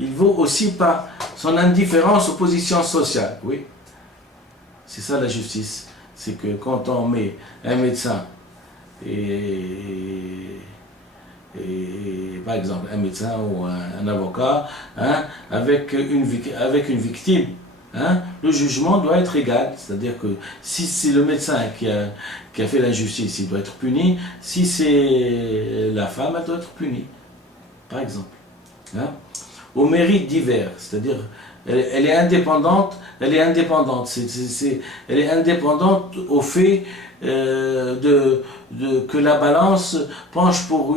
il vaut aussi par son indifférence aux positions sociales. Oui, c'est ça la justice. C'est que quand on met un médecin et par exemple un médecin ou un avocat, hein, avec une victime, hein, le jugement doit être égal. C'est-à-dire que si c'est le médecin qui a fait l'injustice, il doit être puni. Si c'est la femme, elle doit être punie, par exemple. Hein, au mérite divers, c'est-à-dire elle est indépendante, elle est indépendante, elle est indépendante au fait que la balance penche pour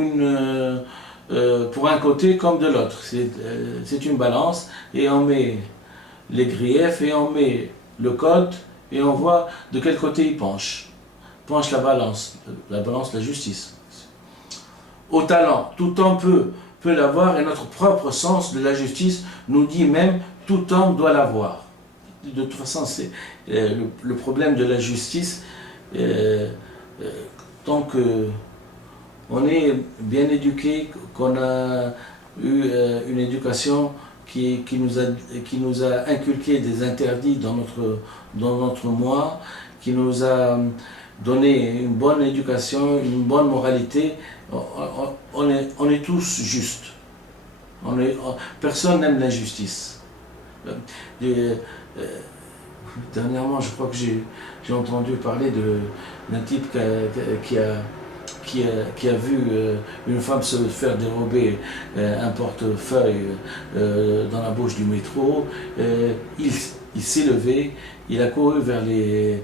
un côté comme de l'autre. C'est une balance et on met les griefs et on met le code et on voit de quel côté il penche. Penche la balance de la justice. Au talent, tout homme peut l'avoir et notre propre sens de la justice nous dit même tout homme doit l'avoir. De toute façon, c'est le problème de la justice. Tant qu'on est bien éduqué, qu'on a eu une éducation qui nous a inculqué des interdits dans notre moi, qui nous a donné une bonne éducation, une bonne moralité, on est tous justes. Personne n'aime l'injustice. Dernièrement, je crois que j'ai entendu parler d'un type qui a vu une femme se faire dérober un portefeuille dans la bouche du métro. Il s'est levé, il a couru vers les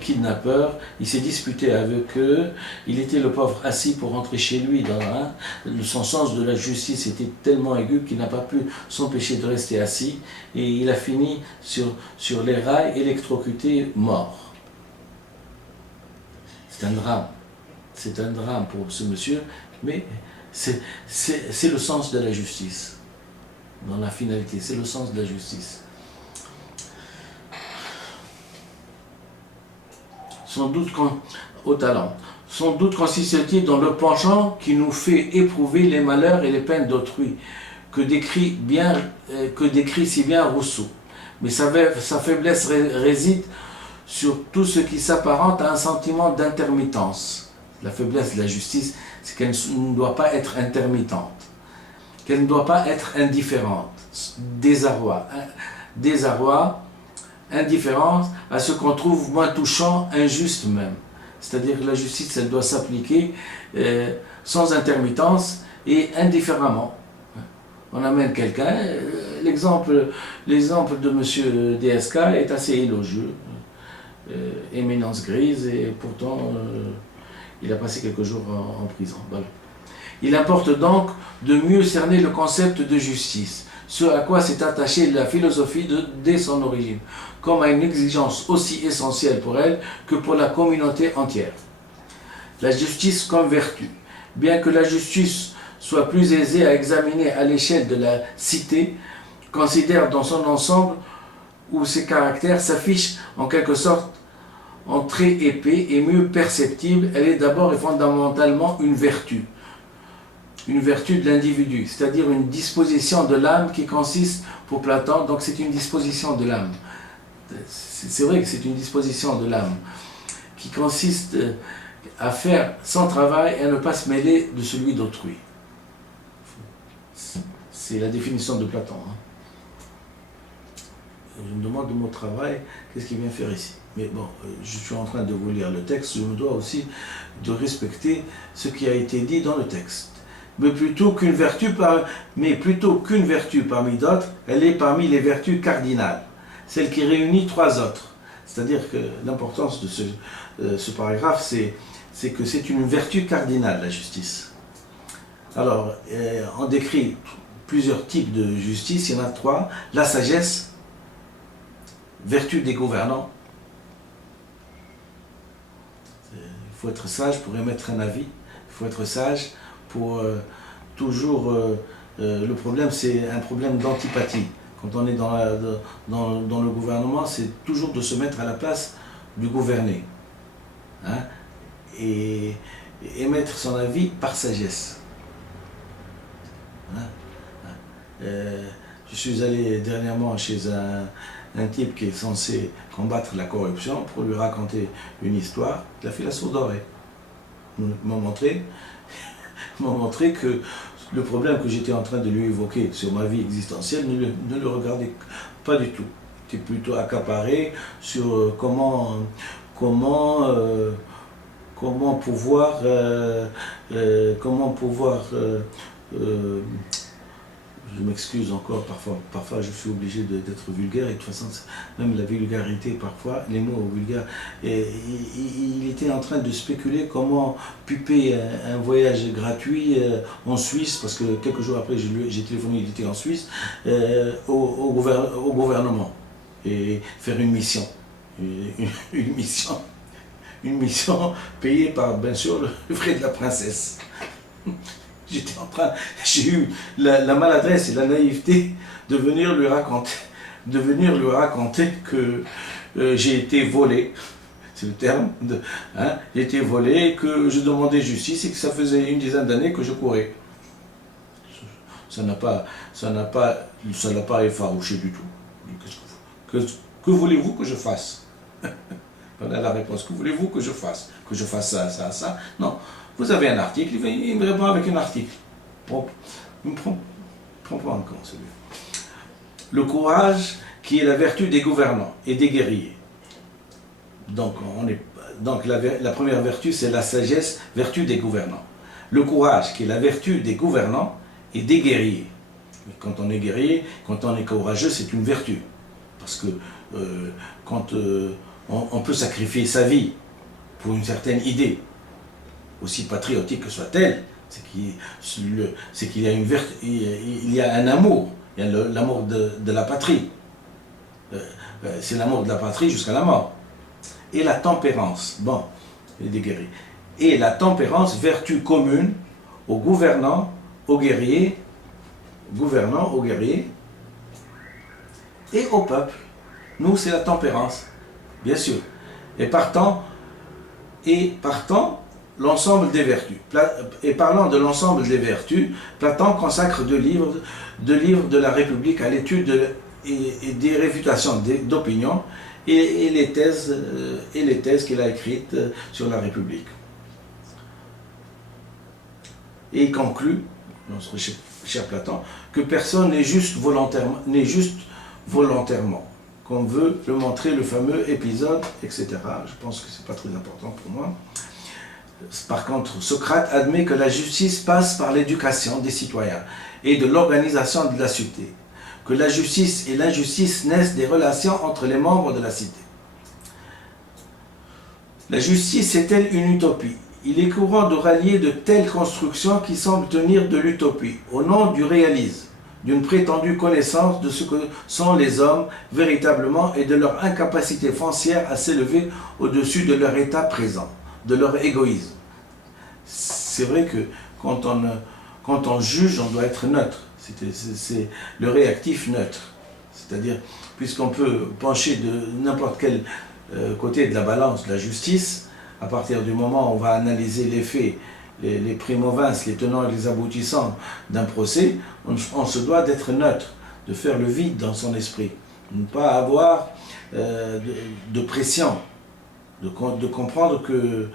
kidnappeurs, il s'est disputé avec eux, il était le pauvre assis pour rentrer chez lui. Son sens de la justice était tellement aigu qu'il n'a pas pu s'empêcher de rester assis et il a fini sur les rails, électrocuté, mort. C'est un drame. C'est un drame pour ce monsieur, mais c'est le sens de la justice. Dans la finalité, c'est le sens de la justice. Sans doute au talent. Sans doute consiste-t-il dans le penchant qui nous fait éprouver les malheurs et les peines d'autrui, que décrit si bien Rousseau. Mais sa faiblesse réside sur tout ce qui s'apparente à un sentiment d'intermittence. La faiblesse de la justice, c'est qu'elle ne doit pas être intermittente, qu'elle ne doit pas être indifférente, désarroi, indifférence à ce qu'on trouve moins touchant, injuste même. C'est-à-dire que la justice, elle doit s'appliquer sans intermittence et indifféremment. On amène quelqu'un, l'exemple de M. DSK est assez élogieux, éminence grise, et pourtant il a passé quelques jours en prison. Voilà. Il importe donc de mieux cerner le concept de justice, ce à quoi s'est attachée la philosophie dès son origine, comme à une exigence aussi essentielle pour elle que pour la communauté entière. La justice comme vertu. Bien que la justice soit plus aisée à examiner à l'échelle de la cité, considère dans son ensemble où ses caractères s'affichent en quelque sorte en traits épais et mieux perceptibles, elle est d'abord et fondamentalement une vertu de l'individu, c'est-à-dire une disposition de l'âme qui consiste, pour Platon, donc c'est une disposition de l'âme. C'est vrai que c'est une disposition de l'âme qui consiste à faire son travail et à ne pas se mêler de celui d'autrui. C'est la définition de Platon. Je me demande de mon travail, qu'est-ce qu'il vient faire ici? Mais bon, je suis en train de vous lire le texte, je me dois aussi de respecter ce qui a été dit dans le texte. Mais plutôt qu'une vertu parmi d'autres, elle est parmi les vertus cardinales, celle qui réunit trois autres. C'est-à-dire que l'importance de ce paragraphe, c'est que c'est une vertu cardinale, la justice. Alors, on décrit plusieurs types de justice, il y en a trois. La sagesse, vertu des gouvernants. Il faut être sage pour émettre un avis, il faut être sage pour toujours... le problème, c'est un problème d'antipathie. Quand on est dans le gouvernement, c'est toujours de se mettre à la place du gouverné. Hein, et émettre son avis par sagesse. Hein, Je suis allé dernièrement chez un type qui est censé combattre la corruption pour lui raconter une histoire. Il a fait la sourde oreille. Ils m'ont montré que le problème que j'étais en train de lui évoquer sur ma vie existentielle ne le regardait pas du tout. Il était plutôt accaparé sur comment pouvoir je m'excuse encore, parfois je suis obligé d'être vulgaire, et de toute façon, même la vulgarité, parfois, les mots vulgaires, et il était en train de spéculer comment puper un voyage gratuit en Suisse, parce que quelques jours après, j'ai téléphoné, il était en Suisse, au gouvernement, et faire une mission, une mission payée par, bien sûr, le frère de la princesse. J'ai eu la maladresse et la naïveté de venir lui raconter que j'ai été volé, c'est le terme, j'ai été volé, que je demandais justice et que ça faisait une dizaine d'années que je courais. Ça n'a pas effarouché du tout. Que voulez-vous que je fasse? Voilà la réponse. Que voulez-vous que je fasse? Que je fasse ça, ça, ça? Non. Vous avez un article, il me répond avec un article. Bon, il me prend pas en compte celui-là. Le courage qui est la vertu des gouvernants et des guerriers. Donc la première vertu, c'est la sagesse, vertu des gouvernants. Le courage qui est la vertu des gouvernants et des guerriers. Quand on est guerrier, quand on est courageux, c'est une vertu. Parce que quand on peut sacrifier sa vie pour une certaine idée, aussi patriotique que soit-elle, c'est qu'il y a il y a un amour, il y a l'amour de la patrie. C'est l'amour de la patrie jusqu'à la mort. Et la tempérance, bon, des guerriers. Et la tempérance, vertu commune aux gouvernants, aux guerriers, et au peuple. Nous, c'est la tempérance, bien sûr. Et partant, l'ensemble des vertus. Et parlant de l'ensemble des vertus, Platon consacre deux livres de la République à l'étude et des réfutations d'opinion et les thèses qu'il a écrites sur la République. Et il conclut, notre cher Platon, que personne n'est juste volontairement, comme veut le montrer le fameux épisode, etc. Je pense que c'est pas très important pour moi. Par contre, Socrate admet que la justice passe par l'éducation des citoyens et de l'organisation de la cité, que la justice et l'injustice naissent des relations entre les membres de la cité. La justice est-elle une utopie? Il est courant de rallier de telles constructions qui semblent tenir de l'utopie, au nom du réalisme, d'une prétendue connaissance de ce que sont les hommes véritablement et de leur incapacité foncière à s'élever au-dessus de leur état présent, de leur égoïsme. C'est vrai que quand on juge, on doit être neutre. C'est le réactif neutre. C'est-à-dire, puisqu'on peut pencher de n'importe quel côté de la balance de la justice, à partir du moment où on va analyser les faits, les primo-vins, les tenants et les aboutissants d'un procès, on se doit d'être neutre, de faire le vide dans son esprit, ne pas avoir de pression, de comprendre que,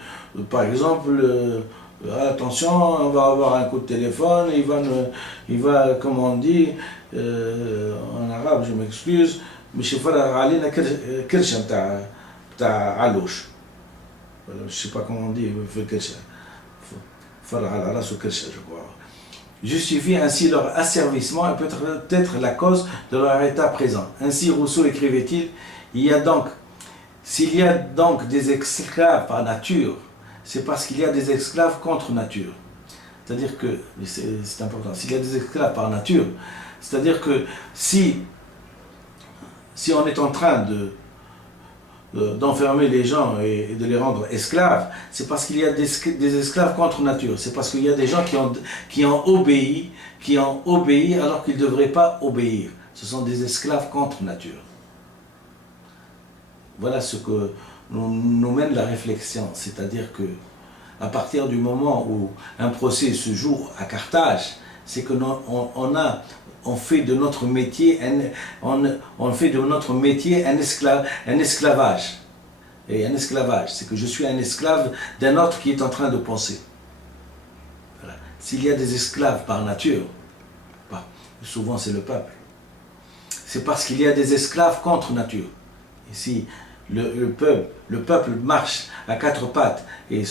par exemple, attention, on va avoir un coup de téléphone, il va comme on dit, en arabe, je m'excuse, mais je ne sais pas comment on dit, justifie ainsi leur asservissement et peut-être la cause de leur état présent. Ainsi Rousseau écrivait-il, s'il y a donc des esclaves par nature, c'est parce qu'il y a des esclaves contre nature. C'est-à-dire que, c'est important, s'il y a des esclaves par nature, c'est-à-dire que si on est en train d'enfermer les gens et de les rendre esclaves, c'est parce qu'il y a des esclaves contre nature. C'est parce qu'il y a des gens qui ont obéi alors qu'ils ne devraient pas obéir. Ce sont des esclaves contre nature. Voilà ce que nous mène la réflexion. C'est-à-dire que à partir du moment où un procès se joue à Carthage, c'est qu'on on fait de notre métier on fait de notre métier un esclavage. Et un esclavage, c'est que je suis un esclave d'un autre qui est en train de penser. Voilà. S'il y a des esclaves par nature, bah, souvent c'est le peuple. C'est parce qu'il y a des esclaves contre nature. Et si le peuple marche à quatre pattes et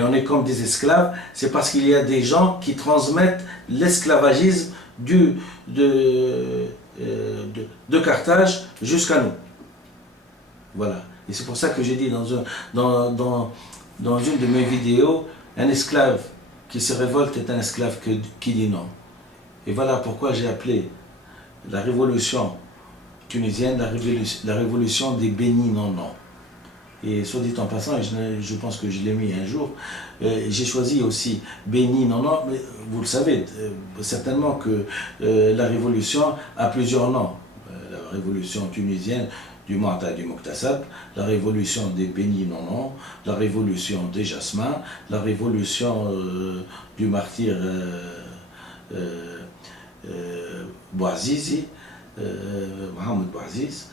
on est comme des esclaves, c'est parce qu'il y a des gens qui transmettent l'esclavagisme de Carthage jusqu'à nous. Voilà. Et c'est pour ça que j'ai dit dans une de mes vidéos, un esclave qui se révolte est un esclave qui dit non. Et voilà pourquoi j'ai appelé la révolution tunisienne la révolution des bénis non. Et soit dit en passant, et je pense que je l'ai mis un jour, j'ai choisi aussi béni non, mais vous le savez certainement que la révolution a plusieurs noms. La révolution tunisienne du Mu'ta du Muqtasab, la révolution des bénis non, la révolution des jasmins, la révolution du martyr Bouazizi, Mohamed Bouaziz,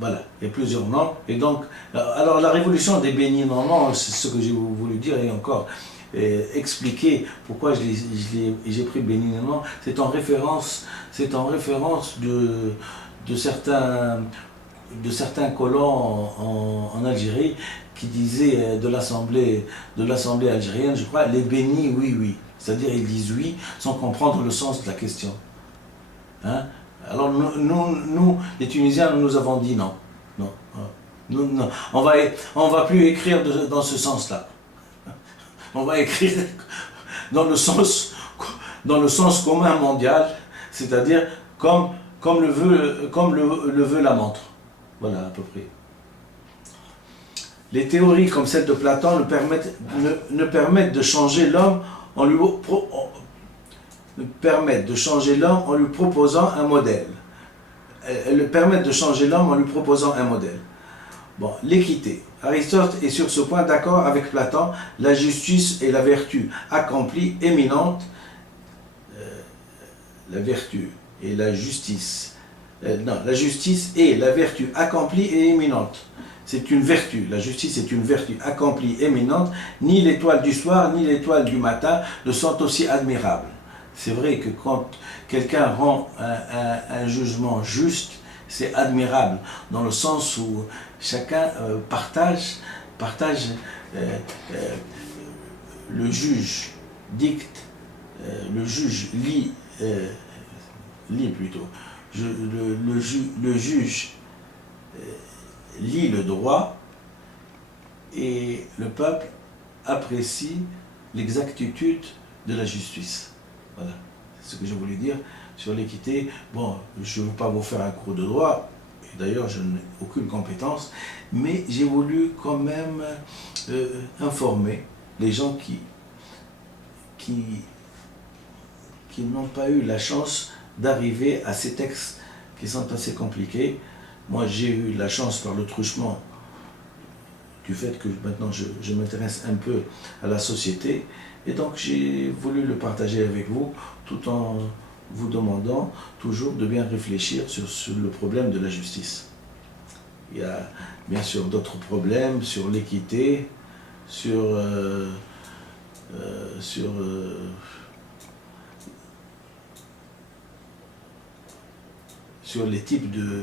voilà, il y a plusieurs noms. Et donc, alors la révolution des bénis non, c'est ce que j'ai voulu dire et encore expliquer pourquoi j'ai pris bénis non, c'est en référence de certains colons en Algérie qui disaient de l'Assemblée algérienne, je crois, les bénis oui. C'est-à-dire ils disent oui sans comprendre le sens de la question. Hein? Alors nous, les Tunisiens, nous avons dit non. Non. On va plus écrire dans ce sens-là. On va écrire dans le sens commun mondial, c'est-à-dire comme le veut la montre. Voilà à peu près. Les théories comme celle de Platon ne permettent de changer l'homme en lui proposant un modèle. Elles permettent de changer l'homme en lui proposant un modèle. Bon, l'équité. Aristote est sur ce point d'accord avec Platon. La justice est la vertu accomplie, éminente. La vertu et la justice. La justice est la vertu accomplie et éminente. C'est une vertu. La justice est une vertu accomplie, éminente. Ni l'étoile du soir, ni l'étoile du matin ne sont aussi admirables. C'est vrai que quand quelqu'un rend un jugement juste, c'est admirable, dans le sens où chacun partage le juge dicte, le juge lit plutôt, le juge lit le droit et le peuple apprécie l'exactitude de la justice. Voilà, c'est ce que je voulais dire sur l'équité. Bon, je ne veux pas vous faire un cours de droit, et d'ailleurs je n'ai aucune compétence, mais j'ai voulu quand même informer les gens qui n'ont pas eu la chance d'arriver à ces textes qui sont assez compliqués. Moi j'ai eu la chance par le truchement du fait que maintenant je m'intéresse un peu à la société, et donc j'ai voulu le partager avec vous tout en vous demandant toujours de bien réfléchir sur le problème de la justice. Il y a bien sûr d'autres problèmes sur l'équité, sur les types de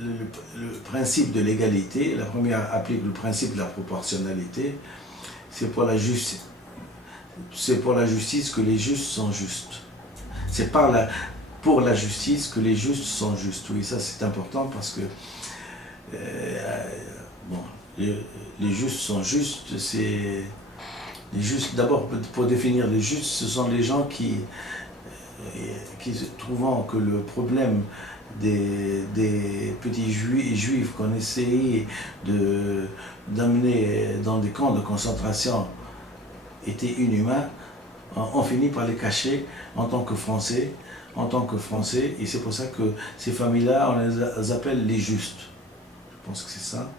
le principe de l'égalité. La première applique le principe de la proportionnalité. C'est pour la justice que les justes sont justes. C'est pour la justice que les justes sont justes. Oui, ça c'est important parce que les justes sont justes. C'est les justes. D'abord, pour définir les justes, ce sont les gens qui trouvant que le problème des petits juifs qu'on essayait d'amener dans des camps de concentration était inhumain, on finit par les cacher en tant que Français, et c'est pour ça que ces familles-là, on les appelle les justes. Je pense que c'est ça.